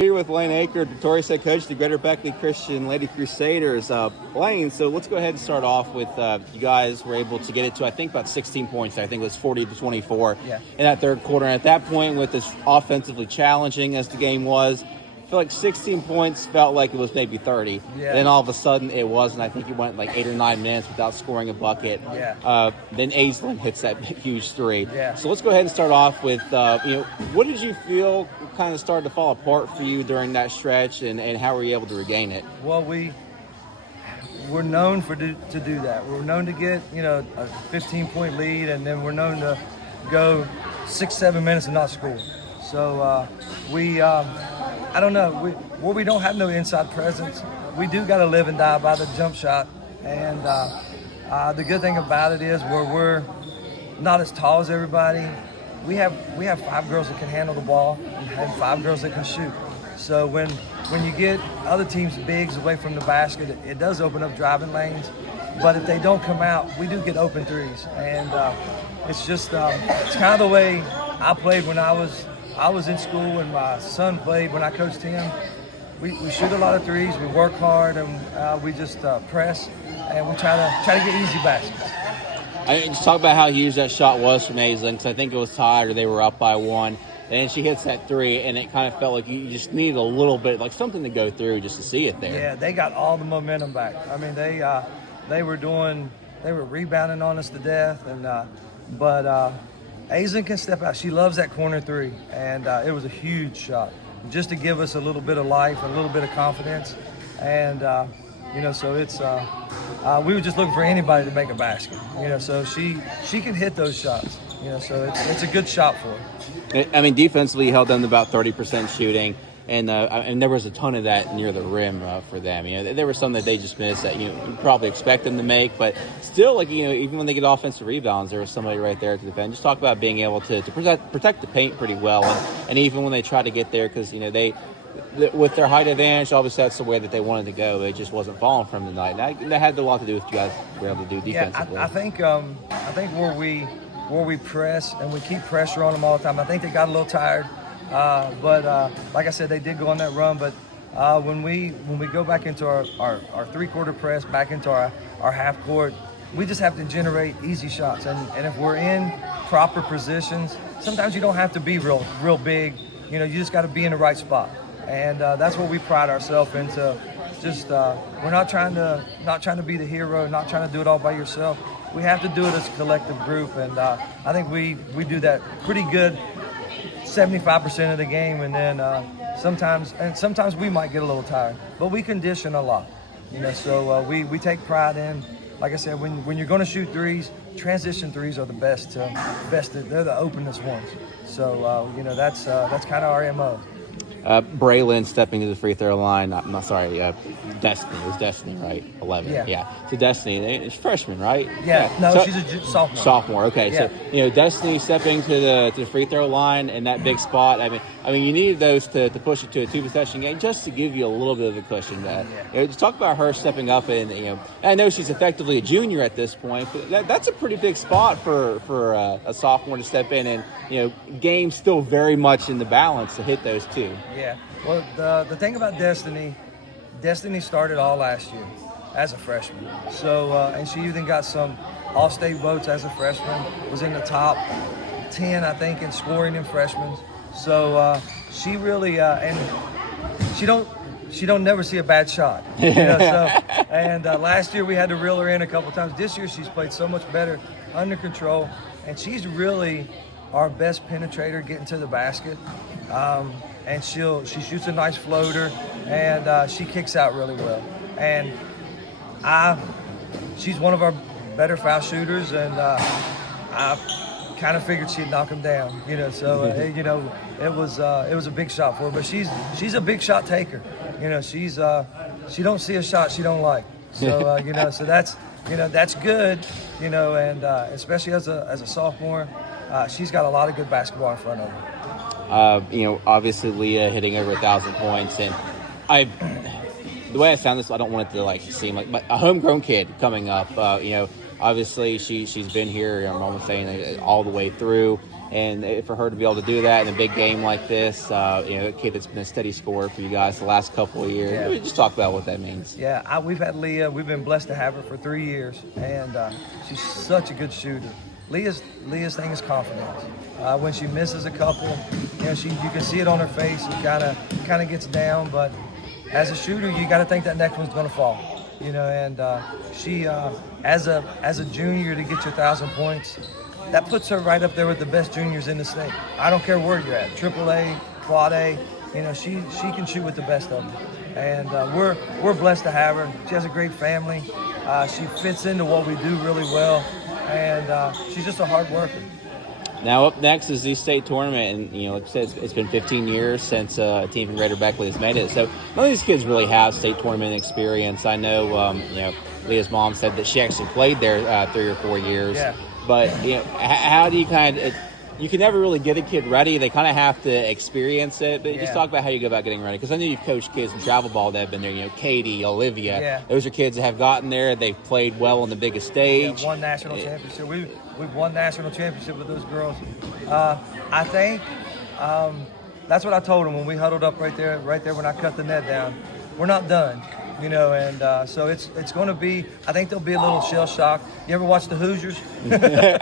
Here with Lane Acord, Victoria's head coach, the Greater Beckley Christian Lady Crusaders. Lane, so let's go ahead and start off with you guys were able to get it to, I think, about 16 points. I think it was 40-24 in that third quarter. And at that point, with as offensively challenging as the game was, I feel like 16 points felt like it was maybe 30. And then all of a sudden it wasn't. I think it went like 8 or 9 minutes without scoring a bucket. Then Aislinn hits that huge three. So let's go ahead and start off with, what did you feel kind of started to fall apart for you during that stretch, and how were you able to regain it? Well, we're known to do that. We're known to get, a 15-point lead, and then we're known to go 6-7 minutes and not score. So I don't know. We don't have no inside presence. We do got to live and die by the jump shot. And the good thing about it is we're not as tall as everybody. We have 5 girls that can handle the ball and 5 girls that can shoot. So when you get other teams' bigs away from the basket, it does open up driving lanes. But if they don't come out, we do get open threes. And it's just it's kind of the way I played when I was in school, and my son played when I coached him. We shoot a lot of threes, we work hard, and we just press, and we try to get easy baskets. Just talk about how huge that shot was from Aislinn, because I think it was tied or they were up by 1. And she hits that three, and it kind of felt like you just needed a little bit, like something to go through just to see it there. Yeah, they got all the momentum back. I mean, they were rebounding on us to death, and but Aislinn can step out. She loves that corner three, and it was a huge shot just to give us a little bit of life, a little bit of confidence, and so it's we were just looking for anybody to make a basket. So she can hit those shots. So it's a good shot for her. I mean, defensively, you held them to about 30% shooting, and there was a ton of that near the rim for them. There were some that they just missed that you probably expect them to make, but still, even when they get offensive rebounds, there was somebody right there to defend. Just talk about being able to protect the paint pretty well, and even when they try to get there, because they with their height advantage, obviously that's the way that they wanted to go. It just wasn't falling from the night. And that had a lot to do with what you guys were able to do defensively. Yeah, I think where we press and we keep pressure on them all the time. I think they got a little tired, but like I said, they did go on that run. But when we go back into our three-quarter press, back into our half court, we just have to generate easy shots. And if we're in proper positions, sometimes you don't have to be real big. You just got to be in the right spot. And that's what we pride ourselves into. Just we're not trying to be the hero, not trying to do it all by yourself. We have to do it as a collective group, and I think we do that pretty good 75% of the game. And then sometimes we might get a little tired, but we condition a lot. So we take pride in, like I said, when you're going to shoot threes, transition threes are the best. They're the openest ones. So that's kind of our MO. Braylon stepping to the free throw line. I'm not sorry. Destiny. It was Destiny, right? 11. Yeah. So Destiny, she's freshman, right? Yeah. No, so, she's a sophomore. Sophomore. Okay. Yeah. So Destiny stepping to the free throw line in that big spot. I mean, you needed those to push it to a 2-possession game just to give you a little bit of a cushion. Just talk about her stepping up, and I know she's effectively a junior at this point, but that's a pretty big spot for a sophomore to step in, and game's still very much in the balance to hit those two. Yeah. Well, the thing about Destiny started all last year as a freshman. So, and she even got some all-state votes as a freshman, was in the top 10, I think, in scoring in freshmen. So she really, and she don't never see a bad shot. And last year we had to reel her in a couple times. This year she's played so much better, under control, and she's really our best penetrator getting to the basket. And she shoots a nice floater, and she kicks out really well. And she's one of our better foul shooters, and I kind of figured she'd knock him down. So it was a big shot for her. But she's a big shot taker. She don't see a shot she don't like. So so that's good. And especially as a sophomore, she's got a lot of good basketball in front of her. Obviously Leah hitting over 1,000 points, and the way I sound this, I don't want it to seem like, but a homegrown kid coming up. Obviously she's been here. I'm almost saying all the way through. And for her to be able to do that in a big game like this, a kid that's been a steady scorer for you guys the last couple of years. Yeah. Just talk about what that means. Yeah, we've had Leah. We've been blessed to have her for 3 years, and she's such a good shooter. Leah's thing is confidence. When she misses a couple, you can see it on her face. She kind of gets down, but as a shooter, you got to think that next one's going to fall. And she, as a junior, to get your 1,000 points, that puts her right up there with the best juniors in the state. I don't care where you're at, AAA, Quad A. She can shoot with the best of them, and we're blessed to have her. She has a great family. She fits into what we do really well, and she's just a hard worker. Now up next is the state tournament, and like I said, it's been 15 years since a team from Greater Beckley has made it. So none of these kids really have state tournament experience. I know, Leah's mom said that she actually played there 3 or 4 years. Yeah. But how do you you can never really get a kid ready. They kind of have to experience it. But just talk about how you go about getting ready. Because I know you've coached kids in travel ball that have been there. Katie, Olivia. Yeah. Those are kids that have gotten there. They've played well on the biggest stage. Yeah, won national championship. We've won national championship with those girls. I think that's what I told them when we huddled up right there when I cut the net down. We're not done. And so it's going to be. I think they'll be a little shell shocked. You ever watch the Hoosiers? I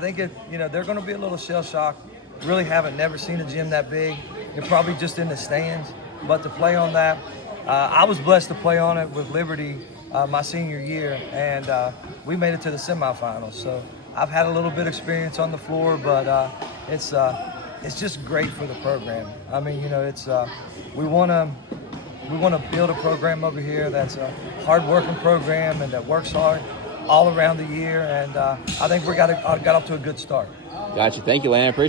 think they're going to be a little shell shocked. Really never seen a gym that big. They're probably just in the stands, but to play on that, I was blessed to play on it with Liberty my senior year, and we made it to the semifinals. So I've had a little bit of experience on the floor, but it's just great for the program. We want to build a program over here that's a hard-working program and that works hard all around the year, and I think we got off to a good start. Gotcha. Thank you, Lane. I appreciate it.